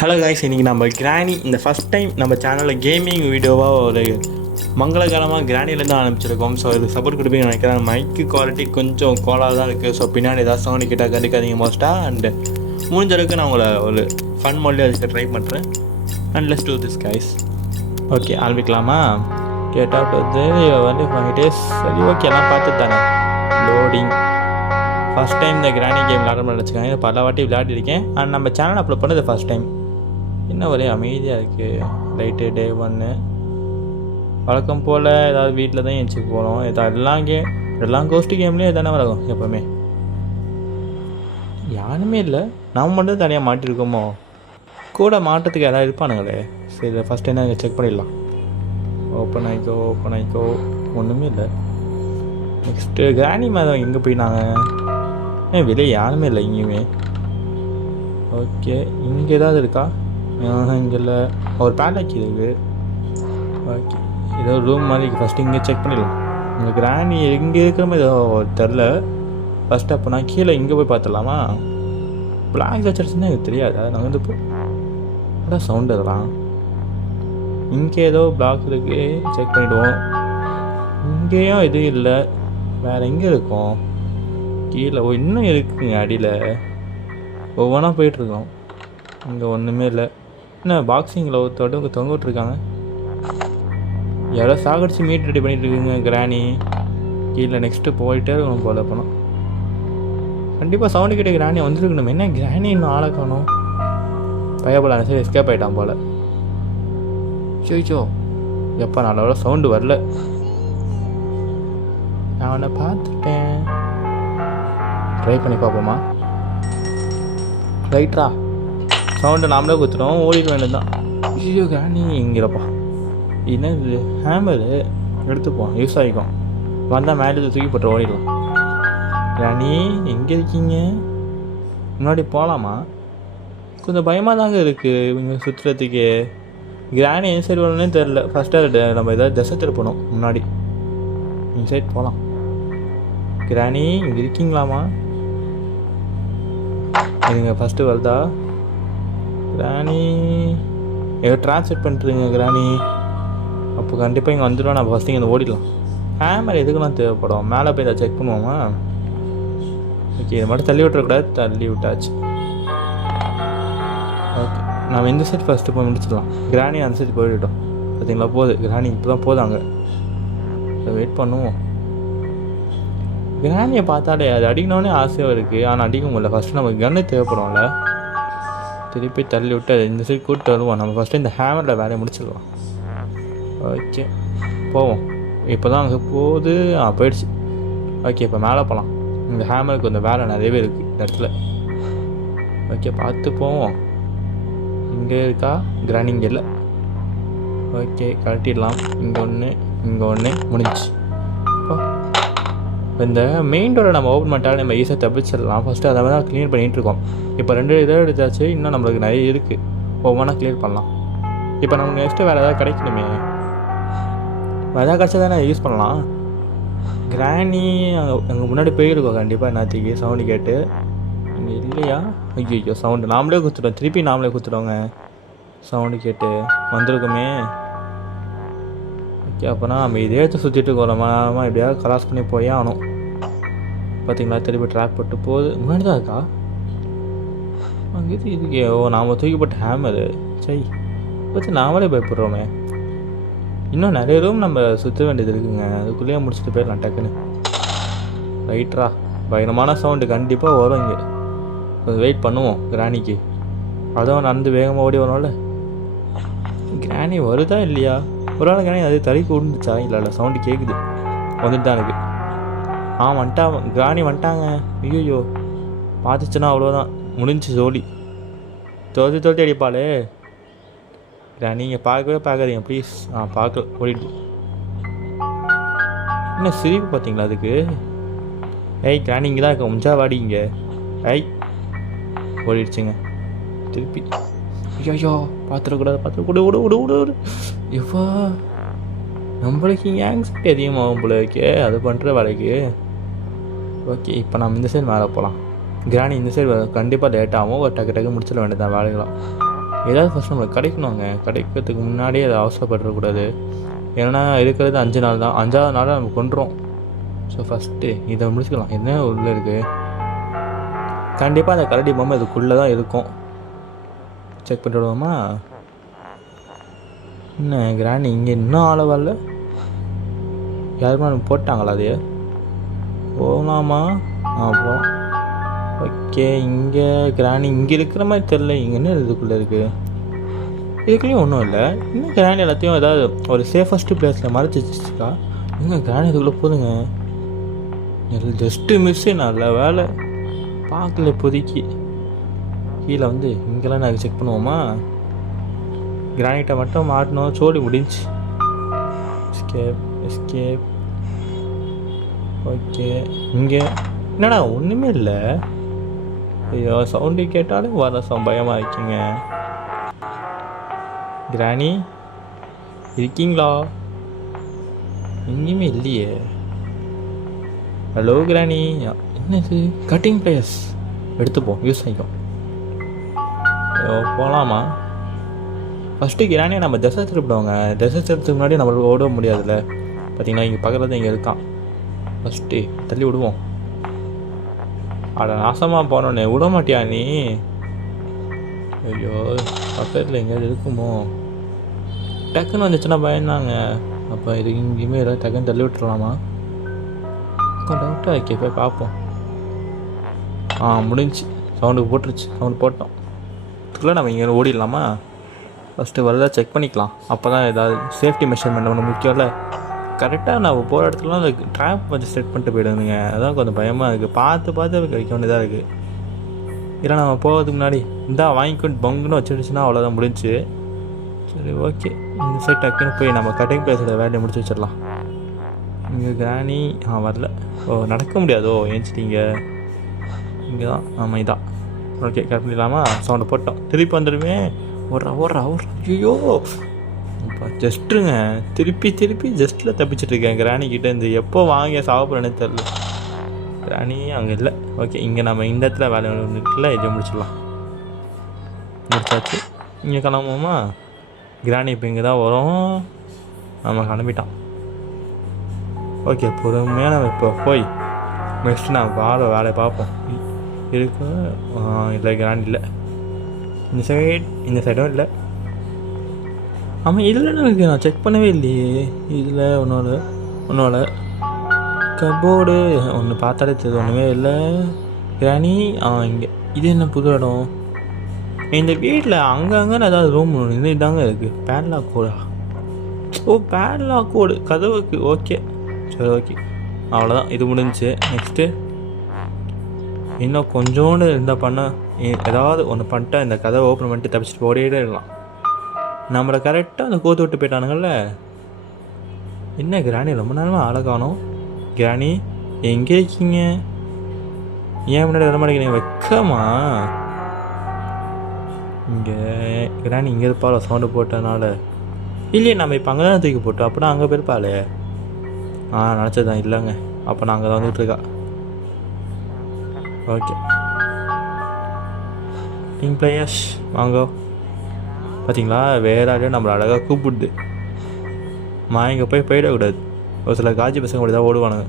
Hello guys, இன்றைக்கி நம்ம கிராணி இந்த ஃபஸ்ட் டைம் நம்ம சேனலில் கேமிங் வீடியோவாக ஒரு மங்களகரமாக கிராணிலேருந்து ஆரம்பிச்சிருக்கோம். ஸோ இது சப்போர்ட் கொடுப்பீங்க நினைக்கிறேன். மைக்கு குவாலிட்டி கொஞ்சம் கோலாக தான் இருக்குது. ஸோ பின்னாடி ஏதாவது சவுண்டு கேட்டால் கண்டுக்காதீங்க மோஸ்ட்டாக. அண்டு முடிஞ்ச அளவுக்கு நான் உங்களை ஒரு ஃபன் மோட்லேயே அதுக்கு ட்ரை பண்ணுறேன். And let's do this guys. Okay, ஆரம்பிக்கலாமா? கேட்டால் வந்து பண்ணிட்டு சரி ஓகே எல்லாம் பார்த்து தானே லோடிங். ஃபஸ்ட் டைம் இந்த கிராணி கேம் விளையாட வச்சுக்காங்க. பல வாட்டி விளையாடிருக்கேன். அண்ட் நம்ம சேனல் அப்லோட் பண்ணது ஃபஸ்ட் டைம். என்ன ஒரே அமைதியாக இருக்குது. ரைட்டு டே 1 வழக்கம் போல் ஏதாவது வீட்டில் தான் எழுச்சி போகிறோம். ஏதாவது எல்லாம் கோஸ்ட் கேம்லேயும் எதானே வரும் எப்போவுமே. யாருமே இல்லை, நம்ம மட்டும் தனியாக மாட்டிருக்கோமோ? கூட மாட்டத்துக்கு யாராவது இருப்பானுங்களே. சரி இதை ஃபஸ்ட் என்ன செக் பண்ணிடலாம். ஓப்பன் ஆகிக்கோ. ஒன்றுமே இல்லை. நெக்ஸ்ட்டு கிராணி மேதம் எங்கே போயினாங்க? வெளியே யாருமே இல்லை இங்கேயுமே. ஓகே, இங்கே ஏதாவது இருக்கா? இங்கே இல்லை. ஒரு பேலக்கி இருக்குது. ஓகே, ஏதோ ரூம் மாதிரி ஃபஸ்ட்டு இங்கே செக் பண்ணிடலாம். இங்கே கிராணி எங்கே இருக்கிற மாதிரி ஏதோ தெரில. ஃபஸ்ட்டு அப்போ நான் கீழே இங்கே போய் பார்த்துடலாமா? பிளாக் வச்சிருச்சுன்னா எனக்கு தெரியாதா? நான் வந்து இப்போ சவுண்டு இதெல்லாம் இங்கே ஏதோ பிளாக் இருக்குது. செக் பண்ணிவிடுவோம். இங்கேயும் எதுவும் இல்லை. வேறு எங்கே இருக்கும்? கீழே இன்னும் இருக்குங்க அடியில். ஒவ்வொன்றா போயிட்டுருக்கோம். இங்கே ஒன்றுமே இல்லை. என்ன பாக்ஸிங்கில் தொங்க விட்ருக்காங்க. யாரோ சாகடிச்சு மீட் ரெடி பண்ணிகிட்ருக்குங்க கிராணி. கீழே நெக்ஸ்ட்டு போயிட்டே இருக்கணும் போல். போனோம் கண்டிப்பாக சவுண்டு கிட்டே கிராணி வந்துருக்கணும். என்ன கிராணி இன்னும் ஆளை காணும்? பயப்படாத, சரி எஸ்கேப் ஆகிட்டான் போல். சோ எப்போ நல்ல சவுண்டு வரல. நான் அவனை பார்த்துட்டேன். ட்ரை பண்ணி பார்ப்போமா? ரைட்ரா சவுண்டை நாமளே கொடுத்துட்டோம். ஓடிட வேண்டியது தான். ஐயோ கிராணி இங்கிறப்பா. என்ன இது? ஹேமரு எடுத்துப்போம், யூஸ் ஆகிக்கும். வந்தால் மேலே தூக்கி போட்டு ஓடிடலாம். கிராணி எங்கே இருக்கீங்க? முன்னாடி போகலாமா? கொஞ்சம் பயமாக தாங்க இருக்குது இவங்க சுற்றுறதுக்கு. கிராணி என் சைடு வரணுன்னே தெரில. ஃபஸ்ட்டாக நம்ம ஏதாவது திசை திருப்பணும். முன்னாடி இந்த சைட் போகலாம். கிராணி இங்கே இருக்கீங்களாமா? இதுங்க ஃபஸ்ட்டு வருதா? கிராணி ஏதோ ட்ரான்ஸ்லேட் பண்ணிட்டுருங்க கிராணி. அப்போ கண்டிப்பாக இங்கே வந்துடும். நம்ம ஃபஸ்ட்டு இங்கே ஓடிடலாம். ஹேமர் எதுக்குலாம் தேவைப்படும்? மேலே போய் இதை செக் பண்ணுவோமா? ஓகே, இது மட்டும் தள்ளி விட்டுறக்கூடாது. தள்ளி விட்டாச்சு. ஓகே, நம்ம இந்த சைட் ஃபஸ்ட்டு போய் முடிச்சிடலாம். கிராணி அந்த சைட் போயிட்டோம். பார்த்தீங்களா போகுது கிராணி. இப்போ தான் போதாங்க. வெயிட் பண்ணுவோம். கிராணியை பார்த்தாலே அது அடிக்கணுன்னே ஆசையாக இருக்குது. ஆனால் அடிக்க முடியல. ஃபஸ்ட்டு நமக்கு கன்று தேவைப்படும்ல. திருப்பி தள்ளி விட்டு இந்த சைடு கூப்பிட்டு வருவோம். நம்ம ஃபஸ்ட்டு இந்த ஹேமரில் வேலையை முடிச்சிடலாம். ஓகே போவோம். இப்போ தான் அங்கே போகுது. போயிடுச்சு. ஓகே, இப்போ மேலே போகலாம். இந்த ஹேமருக்கு கொஞ்சம் வேலை நிறையவே இருக்குது இந்த இடத்துல. ஓகே, பார்த்து போவோம். இங்கே இருக்கா கிராணி? இங்கே இல்லை. ஓகே, கழட்டிடலாம். இங்கே ஒன்று முடிஞ்சு. இந்த மெயின் டோரை நம்ம ஓப்பன் பண்ணிட்டாலும் நம்ம ஈஸியாக தப்பிச்சிடலாம். ஃபஸ்ட்டு அதை தான் க்ளீன் பண்ணிகிட்ருக்கோம். இப்போ 2 இதை எடுத்தாச்சு. இன்னும் நம்மளுக்கு நிறைய இருக்குது. ஒவ்வொன்றா க்ளியர் பண்ணலாம். இப்போ நமக்கு நெக்ஸ்ட்டு வேறு ஏதாவது கிடைக்கணுமே. எதாவது கிடச்சா தானே யூஸ் பண்ணலாம். கிராணி அங்கே முன்னாடி போயிருக்கோம் கண்டிப்பாக. என்னத்துக்கு சவுண்டு கேட்டு இங்கே இல்லையா? ஐயோ சவுண்டு நாமளே கொடுத்துட்டோம். திருப்பி நாமளே கொடுத்துட்டோங்க. சவுண்டு கேட்டு வந்திருக்குமே. ஓகே, அப்போனா நம்ம இதே எடுத்து சுற்றிட்டு இருக்கோம். நம்ம எப்படியாவது கிராஸ் பண்ணி போயே ஆகணும். பார்த்தீங்களா, திருப்பி ட்ராக் போட்டு போகுது. முன்னாடி தான் இருக்கா? அங்கே இதுக்கே நாம் தூக்கிப்பட்ட ஹேமரு. சரி பற்றி நாமளே பயப்படுறோமே. இன்னும் நிறைய ரூம் நம்ம சுற்ற வேண்டியது இருக்குங்க. அதுக்குள்ளேயே முடிச்சுட்டு போயிடலாம் டக்குன்னு. ரைட்ரா பயங்கரமான சவுண்டு கண்டிப்பாக வரும் இங்கே. கொஞ்சம் வெயிட் பண்ணுவோம் கிராணிக்கு. அதுவும் நடந்து வேகமாக ஓடி வரும்ல. கிராணி வருதா இல்லையா? ஒரு ஆள் கிராணி அது தறிக்கு விழுந்துச்சா? இல்லை சவுண்டு கேட்குது. வந்துட்டு தான் இருக்குது. வந்துட்டா கிராணி வந்துட்டாங்க. ஐயோ பார்த்துச்சுன்னா அவ்வளோதான் முடிஞ்சு. ஜோலி தோற்றி அடிப்பாளே கிராணி. நீங்கள் பார்க்காதீங்க ப்ளீஸ். பார்க்க ஓடிட்டு என்ன சிரிப்பு பார்த்தீங்களா அதுக்கு? ஏய் கிராணி இங்கே தான் இருக்க. முஞ்சா வாடி இங்கே. ஓடிடுச்சுங்க திருப்பி. ஐயோ பார்த்துடக்கூடாது. விடு. எவ்வா நம்மளுக்கு இங்கே ஆங்ஸைட்டி அதிகமாகும் போல இருக்கே அது பண்ணுற வேலைக்கு. ஓகே, இப்போ நம்ம இந்த சைடு மேலே போகலாம். கிராணி இந்த சைடு கண்டிப்பாக லேட் ஆகும். ஒரு டக்கு முடிச்சிட வேண்டியதான் வேலைகளாம். ஏதாவது ஃபஸ்ட் நம்மளுக்கு கிடைக்கணுங்க. கிடைக்கிறதுக்கு முன்னாடியே அதை அவசரப்பட்டுறக்கூடாது. ஏன்னா இருக்கிறது 5 நாள் தான். 5ஆவது நாள் நம்ம கொண்டுறோம். ஸோ ஃபஸ்ட்டு இதை முடிச்சுக்கலாம். என்ன உள்ளே இருக்குது? கண்டிப்பாக அந்த கரடி பொம்மை இதுக்குள்ளே தான் இருக்கும். செக் பண்ணிட்டு விடுவோமா? என்ன கிராணி இங்கே இன்னும் ஆள வரல? யாருமே போட்டாங்களா அது? போகலாமா? போகலாம். ஓகே, இங்கே கிராணி இங்கே இருக்கிற மாதிரி தெரில. இங்கே என்ன இதுக்குள்ளே இருக்குது? இதுக்குள்ளேயும் ஒன்றும் இல்லை. இன்னும் கிராணி எல்லாத்தையும் ஏதாவது ஒரு சேஃபஸ்ட்டு பிளேஸில் மறைச்சி வச்சுக்கா. இங்கே கிராணி இதுக்குள்ளே போதுங்க. Just miss. நல்ல வேலை பார்க்கல இப்போதைக்கு. கீழே வந்து இங்கெல்லாம் நாங்கள் செக் பண்ணுவோமா? கிரானைட்டை மட்டும் மாட்டணும். சோடி முடிஞ்சு. Escape escape. ஓகே, இங்கே என்னடா ஒன்றுமே இல்லை. ஐயோ, சவுண்டு கேட்டாலும் வர பயமாக இருக்கீங்க. கிராணி இருக்கீங்களா? எங்கேயுமே இல்லையே. ஹலோ கிராணி. என்னது? கட்டிங் பிளேஸ் எடுத்துப்போம், யூஸ் ஆகிக்கும். போகலாமா? ஃபஸ்ட்டு கிராணியை நம்ம திசை திருப்பிடுவோங்க. திசை திருப்பத்துக்கு முன்னாடி நம்மளுக்கு ஓட முடியாதுல்ல. பார்த்தீங்கன்னா இங்கே பக்கத்தில் இங்கே இருக்கான். ஃபஸ்ட்டு தள்ளி விடுவோம். அட நாசமாக போனோன்னே விட மாட்டியா நீ? ஐயோ, பக்கத்தில் எங்கேயாவது இருக்குமோ? டக்குன்னு வந்துச்சுன்னா பயந்தாங்க. அப்போ இது இங்கேயுமே ஏதாவது டக்குன்னு தள்ளி விட்டுருலாமா? டவுட்டாக இருக்கே, போய் பார்ப்போம். முடிஞ்சு. சவுண்டுக்கு போட்டுருச்சு. சவுண்டு போட்டோம். இதுக்குள்ளே நம்ம இங்கே ஓடிடலாமா? ஃபஸ்ட்டு வரதா செக் பண்ணிக்கலாம். அப்போ தான் ஏதாவது சேஃப்டி மெஷர்மெண்ட் ஒன்று முக்கியம்ல. கரெக்டாக நம்ம போகிற இடத்துலலாம் அந்த ட்ராப் கொஞ்சம் செட் பண்ணிட்டு போயிடுங்க. அதான் கொஞ்சம் பயமாக இருக்குது. பார்த்து கிடைக்க வேண்டியதாக இருக்குது. இல்லை நம்ம போகிறதுக்கு முன்னாடி இந்தா வாங்கிக்கொண்டு பொங்குன்னு வச்சுடுச்சுன்னா அவ்வளோதான் முடிஞ்சு. சரி, ஓகே. இந்த சைட் டக்குன்னு போய் நம்ம கட்டிங் பிளேஸோட வேலையை முடிச்சு வச்சிடலாம். இங்கே கிராணி வரல. நடக்க முடியாதோ? ஏஞ்சிட்டீங்க. இங்கே தான். ஆமாம், இதான். ஓகே, கட் பண்ணிடலாமா? சவுண்டை போட்டோம். திருப்பி வந்துடுமே. ஓடுறா. ஐயோ, ஜஸ்ட்டுங்க. திருப்பி ஜஸ்ட்டில் தப்பிச்சிட்ருக்கேன் கிராணிக்கிட்ட இருந்து. எப்போ வாங்க சாப்பிட்றேன்னு தெரில. கிராணி அங்கே இல்லை. ஓகே, இங்கே நம்ம இந்த இடத்துல வேலை ஒன்று இருக்குல்ல, இதை முடிச்சிடலாம். முடிச்சாச்சு. இங்கே கிளம்புவோமா? கிராணி இப்போ இங்கே தான் வரும். நம்ம கிளம்பிட்டான். ஓகே, பொறுமையாக நம்ம இப்போ போய் நெக்ஸ்ட்டு நான் வேலையை பார்ப்போம். இருக்கு இல்லை, கிராணி இல்லை. இந்த சைடும் இல்லை. ஆமாம், இல்லைன்னு எனக்கு நான் செக் பண்ணவே இல்லையே. இதில் ஒன்றோட கபோர்டு ஒன்று பார்த்தாலே தெரியுது. ஒன்றுமே இல்லை. கிராணி இங்கே. இது என்ன புது இடம்? இந்த வீட்டில் அங்கங்கே ஏதாவது ரூம் ஒன்று இதாங்க இருக்குது. பேட்லாக் கோடா? பேட்லாக் கோடு கதவுக்கு. ஓகே, சரி, ஓகே. அவ்வளோதான், இது முடிஞ்சிச்சு. நெக்ஸ்ட்டு இன்னும் கொஞ்சோண்டு இருந்தால் ஏதாவது ஒன்று பண்ணிட்டா இந்த கதவை ஓப்பன் பண்ணிட்டு தப்பிச்சிட்டு ஓடிட்டே இருக்கலாம். நம்மளை கரெக்டாக அந்த கோத்து விட்டு போயிட்டானுங்கள்ல. என்ன கிராணி ரொம்ப நேரமாக ஆளை காணோம்? கிராணி எங்கே இருக்கீங்க? ஏன் முன்னாடி வர மாட்டேங்கிறீங்க? வைக்கமா இங்கே கிராணி இங்கே இருப்பாளோ சவுண்டு போட்டனால? இல்லையே, நம்ம இப்போ அங்கே தான் தூக்கி போட்டோம். அப்படின்னா அங்கே போயிருப்பாளே. நினச்சதுதான். இல்லைங்க, அப்போ நான் அங்கே தான் வந்துட்டுருக்கா. ஓகே, டீம் பிளேயர்ஸ் வாங்கோ. பார்த்தீங்களா, வேற ஆடியோ நம்மளை அழகாக கூப்பிடுது. இங்கே போயிடக்கூடாது. ஒரு சில காஜி பசங்க அப்படி தான் ஓடுவானுங்க.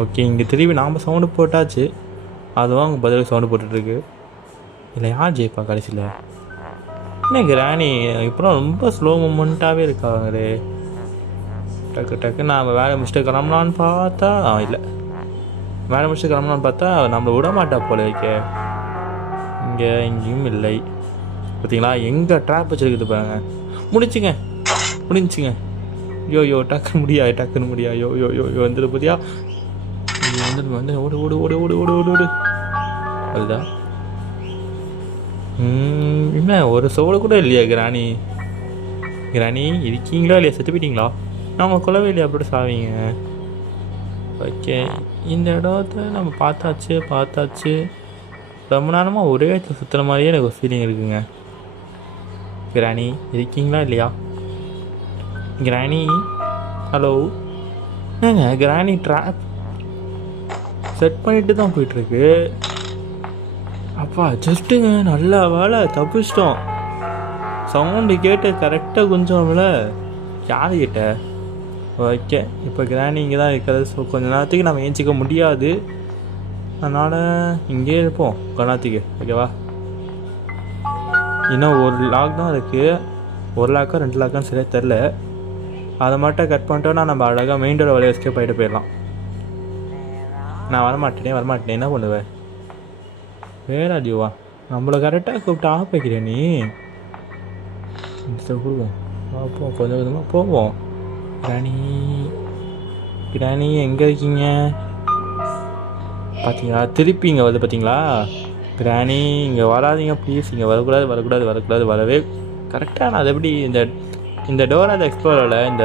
ஓகே, இங்கே திரும்பி நாம் சவுண்டு போட்டாச்சு. அதுவும் அவங்க பதிலுக்கு சவுண்டு போட்டுட்ருக்கு. இல்லை, யார் ஜெயிப்பா கடைசியில்? என்ன கிராணி இப்போலாம் ரொம்ப ஸ்லோ மூமெண்ட்டாகவே இருக்காங்களே. டக்கு நாம் வேலை முடிச்சுட்டு கிளம்பலான்னு பார்த்தா இல்லை, வேலை முடிச்சுட்டு கிளம்பலான்னு பார்த்தா நம்மளை விட மாட்டா போல இருக்கே. எங்கேயும் இல்லை. பார்த்தீங்களா, எங்கே ட்ராப் வச்சுருக்குது பாருங்க. முடிஞ்சுங்க. யோ டக்குன்னு முடியா. யோ வந்துடு புதியா. வந்து ஓடு. அதுதான். என்ன ஒரு சோடு கூட இல்லையா கிராணி இருக்கீங்களா இல்லையா? செத்து போயிட்டீங்களா? நம்ம கொல்லவே இல்லையா? அப்படி சாவீங்க. ஓகே, இந்த இடத்த நம்ம பார்த்தாச்சு. ரொம்ப நேரமாக ஒரே இடத்துல சுற்றுற மாதிரியே எனக்கு ஒரு ஃபீலிங் இருக்குங்க. கிராணி இருக்கீங்களா இல்லையா? கிராணி, ஹலோ. கிராணி ட்ராப் செட் பண்ணிட்டு தான் போயிட்டுருக்கு. அப்பா ஜஸ்ட்டுங்க, நல்ல வேலை தப்பிச்சிட்டோம். சவுண்டு கேட்டு கரெக்டாக கொஞ்சம்ல யாருக்கிட்ட. ஓகே, இப்போ கிராணி இங்கே தான் இருக்கிறது. ஸோ கொஞ்சம் நேரத்துக்கு நம்ம ஏஞ்சிக்க முடியாது, அதனால் இங்கே இருப்போம் கொஞ்ச நேரத்துக்கு. ஓகேவா, இன்னும் ஒரு லாக் தான் இருக்குது. ஒரு லாக்கா 2 லாக்கான்னு சரியாக தெரில. அதை மட்டும் கட் பண்ணிட்டோன்னா நம்ம அழகாக மெயின் டோர் வழியாக எஸ்கேப் ஆகிட்டு போயிடலாம். நான் வரமாட்டேனே என்ன பண்ணுவேன்? வேற அதிவா நம்மளை கரெக்டாக கூப்பிட்டு ஆஃப் வைக்கிறேன் நீ. கொடுவோம் பார்ப்போம், கொஞ்சம் கொஞ்சமாக போவோம். கிராணி எங்கே இருக்கீங்க? பார்த்தீங்களா, திருப்பி இங்கே வருது பார்த்தீங்களா? கிராணி இங்கே வராதிங்க ப்ளீஸ், இங்கே வரக்கூடாது. வரவே கரெக்டாக. நான் அது எப்படி இந்த டோர் அது எக்ஸ்ப்ளோரில் இந்த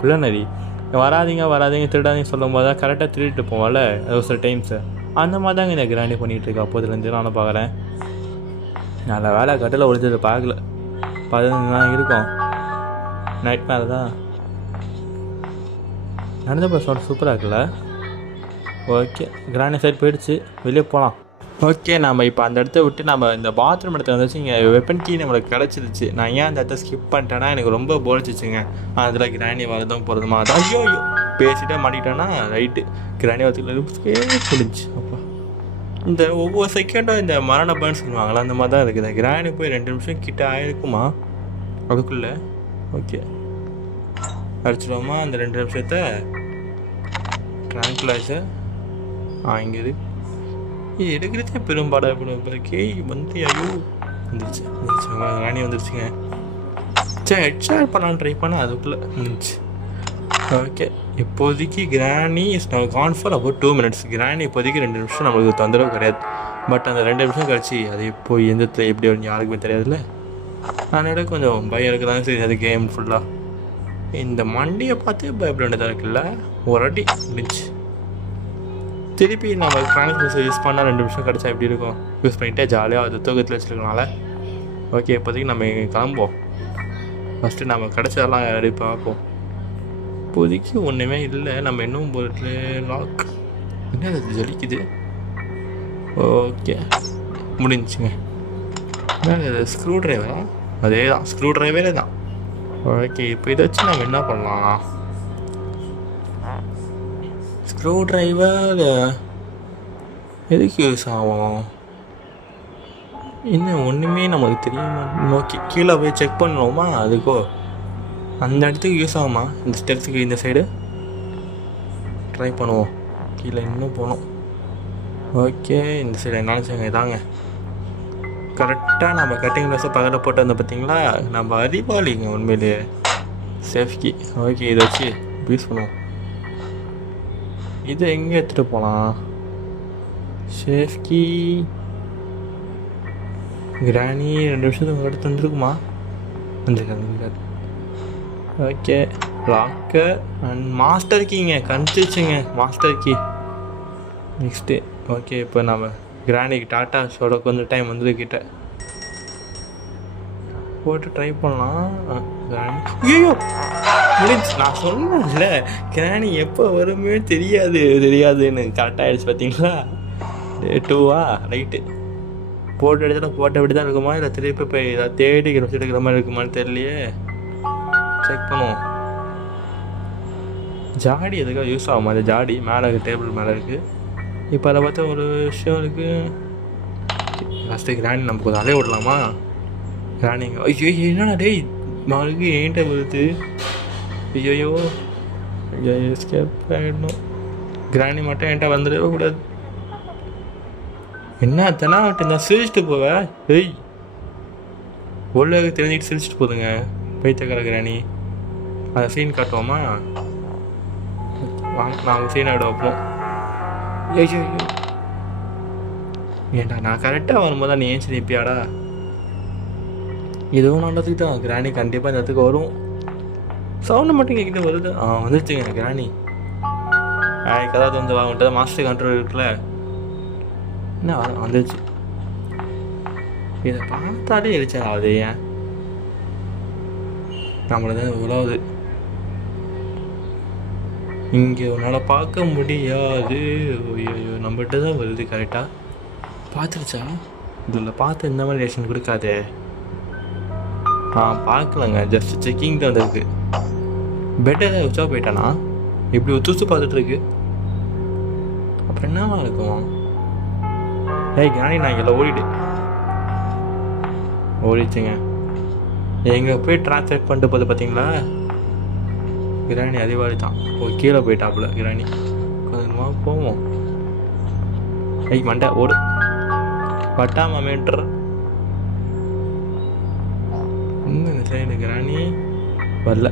குள்ளநரி வராதிங்க திருடாதீங்க சொல்லும் போது தான் கரெக்டாக திருடிட்டு போவோம்ல ஒரு சில டைம்ஸு. அந்த மாதிரி தாங்க இந்த கிராண்டி பண்ணிகிட்ருக்கா அப்போதுலேருந்து நானும் பார்க்குறேன். நல்ல வேலை கட்டில் ஒழிச்சது பார்க்கல. 15 தான் இருக்கும். நைட் மேலே தான் நடந்த பஸ் சூப்பராக இருக்குல்ல. ஓகே, கிராண்டி சைட் போயிடுச்சு, வெளியே போகலாம். ஓகே, நம்ம இப்போ அந்த இடத்த விட்டு நம்ம இந்த பாத்ரூம் இடத்துல வந்துச்சு. இங்கே வெப்பன் கீ நம்மளுக்கு கிடச்சிருச்சு. நான் ஏன் அந்த இடத்த ஸ்கிப் பண்ணிட்டேன்னா எனக்கு ரொம்ப போலிச்சிச்சுங்க. அதில் கிராணி வரதும் போகிறதுமா அதான் ஐயோ பேசிட்டே மாட்டிக்கிட்டேன்னா ரைட்டு கிராணி வரதுக்கு முடிஞ்சு. அப்பா இந்த ஒவ்வொரு செகண்டும் இந்த மரண பர்ன் சொல்லுவாங்களா, அந்த மாதிரி தான் இருக்குது. கிராணி போய் 2 நிமிஷம் கிட்ட ஆகிருக்குமா அதுக்குள்ளே. ஓகே, அடிச்சிடுவோமா அந்த 2 நிமிஷத்தை. ட்ராங்குலைசர் இங்கே இருக்கு. எடுக்கிறதே பெரும்பாடாக கேய் வந்து ஐயோ வந்துருச்சு. ராணி வந்துருச்சுங்க. சரி, ஹெட்ஷாட் பண்ணலான்னு ட்ரை பண்ண அதுக்குள்ளே முடிஞ்சு. ஓகே, இப்போதைக்கு granny is gone for about 2 minutes. கிராணி இப்போதைக்கு 2 நிமிஷம் நம்மளுக்கு தொந்தரவு கிடையாது. பட் அந்த 2 நிமிஷம் கழிச்சு அது இப்போ எந்த எப்படி வரும்னு யாருக்குமே தெரியாதுல்ல. அதனால கொஞ்சம் பயம் இருக்குதாங்க. சரி, அது கேம் ஃபுல்லாக இந்த மண்டியை பார்த்து பயப்பட வேண்டியதாக இருக்குல்ல. ஒரு அடி முடிஞ்சு. திருப்பி நம்ம ட்ரான்ஸ்மிஷன் யூஸ் பண்ணால் 2 நிமிஷம் கிடச்சா எப்படி இருக்கும்? யூஸ் பண்ணிவிட்டு ஜாலியாக அது தூக்கத்தில் வச்சுருக்கனால. ஓகே, இப்போதைக்கு நம்ம கிளம்புவோம். ஃபஸ்ட்டு நம்ம கிடச்சதெல்லாம் ரெடி பார்ப்போம். இப்போதைக்கு ஒன்றுமே இல்லை. நம்ம இன்னும் போட்டு லாக் என்ன அது ஜலிக்குது. ஓகே, முடிஞ்சுங்க. என்ன ஸ்க்ரூ ட்ரைவரா? அதே தான், ஸ்க்ரூ ட்ரைவரே தான். ஓகே, இப்போ இதை வச்சு நம்ம என்ன பண்ணலாம்? ஸ்க்ரூ ட்ரைவர் எதுக்கு யூஸ் ஆகும்? இன்னும் ஒன்றுமே நமக்கு தெரியாம. நோக்கி கீழே போய் செக் பண்ணுவோமா? அதுக்கோ அந்த இடத்துக்கு யூஸ் ஆகுமா? இந்த ஸ்டெப்ஸுக்கு இந்த சைடு ட்ரை பண்ணுவோம். கீழே இன்னும் போகணும். ஓகே, இந்த சைடு நினச்சாங்க இதாங்க கரெக்டாக நம்ம கட்டிங் க்ளாஸை பக்கத்தில் போட்டு வந்தோம் பார்த்தீங்களா? நம்ம அறிவாளிங்க உண்மையிலேயே. சேஃப்கி. ஓகே, இதை வச்சு யூஸ் பண்ணுவோம். இதை எங்கே எடுத்துகிட்டு போகலாம்? சேஃப்கி கிராணி 2 நிமிஷத்துக்கு அடுத்து வந்துருக்குமா? வந்துருக்காது. ஓகே, லாக்கர் அண்ட் மாஸ்டர் கீங்க கண்டுச்சுங்க. Master key next. ஓகே, இப்போ நம்ம கிராண்டிக்கு டாட்டா ஷோட கொஞ்சம் டைம் வந்துக்கிட்ட போட்டு ட்ரை பண்ணலாம். ஐயோ முடிஞ்சு. நான் சொன்னேன்ல கிராணி எப்போ வருமே தெரியாதுன்னு கரெக்டாக ஆகிடுச்சு பார்த்தீங்களா? 2வா ரைட்டு. போட்டு எடுத்தால் போட்ட அப்படி தான் இருக்குமா, இல்லை திருப்பி போய் ஏதாவது தேடி எடுக்கிற மாதிரி இருக்குமான்னு தெரியலையே. செக் பண்ணுவோம். ஜாடி எதுக்காக யூஸ் ஆகும்? அது ஜாடி மேலே இருக்குது, டேபிள் மேலே இருக்குது. இப்போ அதை பார்த்தா ஒரு விஷயம் இருக்குது. ஃபஸ்ட்டு கிராணி நமக்கு கொஞ்சம் அலைய விடலாமா? கிராணிங்க ஐயோ என்னடா டேய் மகளுக்கு ஏன்ட்ட வருது. ஐயோ எஸ்கேப் ஆகிடணும். கிராணி மட்டும் என்கிட்ட வந்துடவே கூடாது. என்ன தானே நான் சிரிச்சிட்டு போவேன். ஏய் உலக தெரிஞ்சுக்கிட்டு சிரிச்சிட்டு போதுங்க பைத்தியக்கார கிராணி. அதை சீன் காட்டுவோமா? வாங்க நாங்கள் சீனை விட வைப்போம். ஐயோ ஏன்டா நான் கரெக்டாக வரும்போது தான் நீ ஏன் சிரிப்பியாடா? இதுவும் நல்லதுக்கு தான். கிராணி கண்டிப்பாக இந்த இடத்துக்கு வரும். சவுண்டு மட்டும் கேட்கிட்ட வருது. வந்துருச்சுங்க கிராணி. கதாவது வந்து வாங்கிட்டது மாஸ்டர் கண்ட்ரோல் இருக்குல்ல. என்ன வந்துருச்சு. இதை பார்த்தாலே எரிச்சல் ஆகுது. ஏன் நம்மள தான் உழவுது. இங்கே உன்னால் பார்க்க முடியாது. ஐயோ நம்மகிட்ட தான் வருது கரெக்டாக. பார்த்துருச்சா? இதில் பார்த்து இந்த மாதிரி ரியாக்ஷன் கொடுக்காதே. பார்க்கலங்க, ஜஸ்ட் செக்கிங் தான் வந்திருக்கு. பெட் ஏதாவது வச்சா போயிட்டானா? இப்படி ஒத்து பார்த்துட்ருக்கு. அப்புறம் என்னவா இருக்கும்? ஏய் ஞானி, நான் இங்கே ஓடிச்சுங்க. எங்கே போய் ட்ரான்ஸ்லேட் பண்ணிட்டு போகுது பார்த்தீங்களா? கிராணி அதிவாளி தான். கீழே போயிட்டாப்புல கிராணி. கொஞ்சமாக போவோம். ஐய் மண்டை ஓடு. பட்டாமா மீட்டர் இந்த சைடு கிராணி வரல.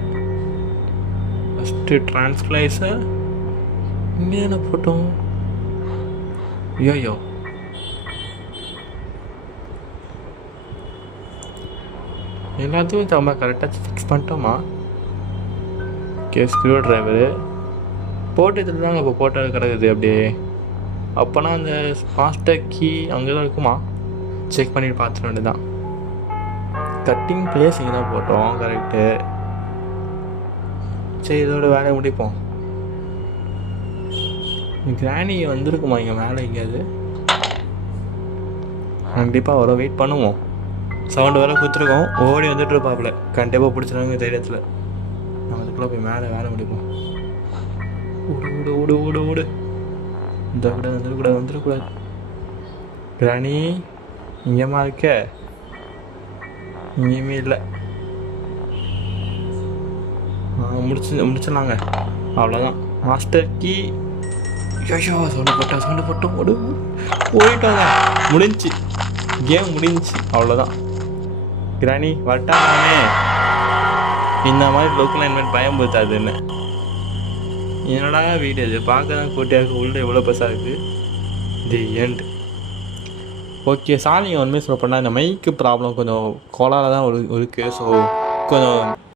ஃபஸ்ட்டு ட்ரான்ஸ்லைஸை இங்கே என்ன போட்டோம்? ஐயோ எல்லாத்தையும் நம்ம கரெக்டாக ஃபிக்ஸ் பண்ணிட்டோமா? ஓகே, ஸ்க்ரூ ட்ரைவரு போட்டு இதில் தாங்க இப்போ போட்டோ கிடக்குது அப்படியே. அப்போனா அந்த மாஸ்டர் கீ அங்கே தான் இருக்குமா? செக் பண்ணிட்டு பார்த்துட வேண்டியதான். கட்டிங் பிளேஸ் இங்கே தான் போட்டோம், கரெக்டு. சரி, இதோட வேலையை முடிப்போம். கிராணி வந்துருக்குமா இங்கே மேலே எங்கேயாவது? கண்டிப்பாக வர வெயிட் பண்ணுவோம். சவுண்டு வேலை கொடுத்துருக்கோம், ஓடி வந்துட்டு இருப்பாப்புல. கண்டிப்பாக பிடிச்சிருவாங்க தைரியத்தில். நம்ம அதுக்குள்ளே போய் மேலே வேலை முடிப்போம். ஓடு ஓடு ஓடு ஓடு. இந்த கூட வந்துடக்கூடாது. கிராணி இங்கேம்மா இருக்க? இங்கேயுமே இல்லை. முடிச்சிடலாங்க, அவ்வளோதான். Master key. ஐயோ சவுண்டு போட்டோம் ஓடிட்டாங்க. முடிஞ்சு கேம் முடிஞ்சு, அவ்வளோதான். கிராணி வட்டாமே இந்த மாதிரி லோக்கல் லைன்மெண்ட் பயம் போத்தாதுன்னு. என்னடா வீடு இது பார்க்க தான் கூட்டியாக உள்ள எவ்வளோ பெருசாக இருக்குது. The end. ஓகே, சாலிங்க உண்மையை சொல்ல போனால் இந்த மைக்கு ப்ராப்ளம் கொஞ்சம் கோளாறாக தான் இருக்குது. ஸோ கொஞ்சம்